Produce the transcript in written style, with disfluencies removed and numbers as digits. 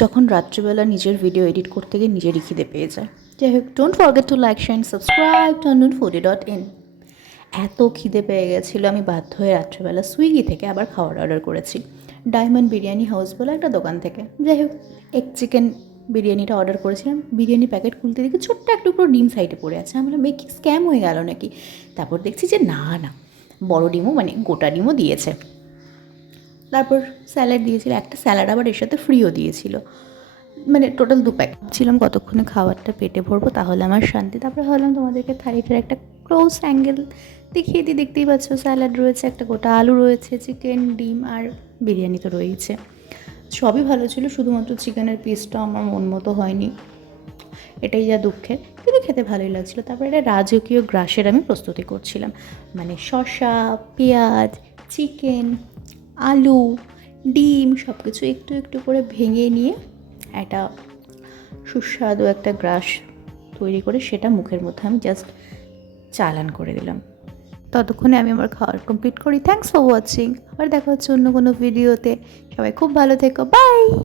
যখন রাত্রিবেলা নিজের ভিডিও এডিট করতে গিয়ে নিজেরই খিদে পেয়ে যায়। যাই হোক, don't forget to like share subscribe to AnnownFoodie.in। এত খিদে পেয়ে গেছিলো, আমি বাধ্য হয়ে রাত্রিবেলা সুইগি থেকে আবার খাবার অর্ডার করেছি, ডায়মন্ড বিরিয়ানি হাউস বলে একটা দোকান থেকে। যাই হোক, এগ চিকেন বিরিয়ানিটা অর্ডার করেছিলাম। বিরিয়ানি প্যাকেট খুলতে দেখি ছোট্ট এক টুকরো ডিম সাইডে পড়ে আছে। আমি বললাম, কি স্ক্যাম হয়ে গেল নাকি? তারপর দেখছি যে না না, বড় ডিমও মানে গোটা ডিমও দিয়েছে। তারপর স্যালাড দিয়েছিল, একটা স্যালাড আবার এর সাথে ফ্রিও দিয়েছিল, মানে টোটাল 2 প্যাকেট। ছিলাম কতক্ষণে খাবারটা পেটে ভরবো, তাহলে আমার শান্তি। তারপরে ভাবলাম তোমাদেরকে থালিটার একটা ক্লোজ অ্যাঙ্গেল দেখিয়ে দিই। দেখতেই পাচ্ছ, স্যালাড রয়েছে, একটা গোটা আলু রয়েছে, চিকেন, ডিম আর বিরিয়ানি তো রয়েছে। সবই ভালো ছিল, শুধুমাত্র চিকেনের পিসটা আমার মন মতো হয়নি, এটাই যা দুঃখের, কিন্তু খেতে ভালোই লাগছিলো। তারপরে একটা রাজকীয় গ্রাসের আমি প্রস্তুতি করছিলাম, মানে শসা, পেঁয়াজ, চিকেন, আলু, ডিম সব কিছু একটু একটু করে ভেঙে নিয়ে একটা সুস্বাদু একটা গ্রাস তৈরি করে সেটা মুখের মধ্যে আমি জাস্ট চালান করে দিলাম। ততক্ষণে আমি আমার খাওয়ার কমপ্লিট করি। Thanks for watching. আবার দেখা হচ্ছে অন্য কোনো ভিডিওতে। সবাই খুব ভালো থেকো, বাই।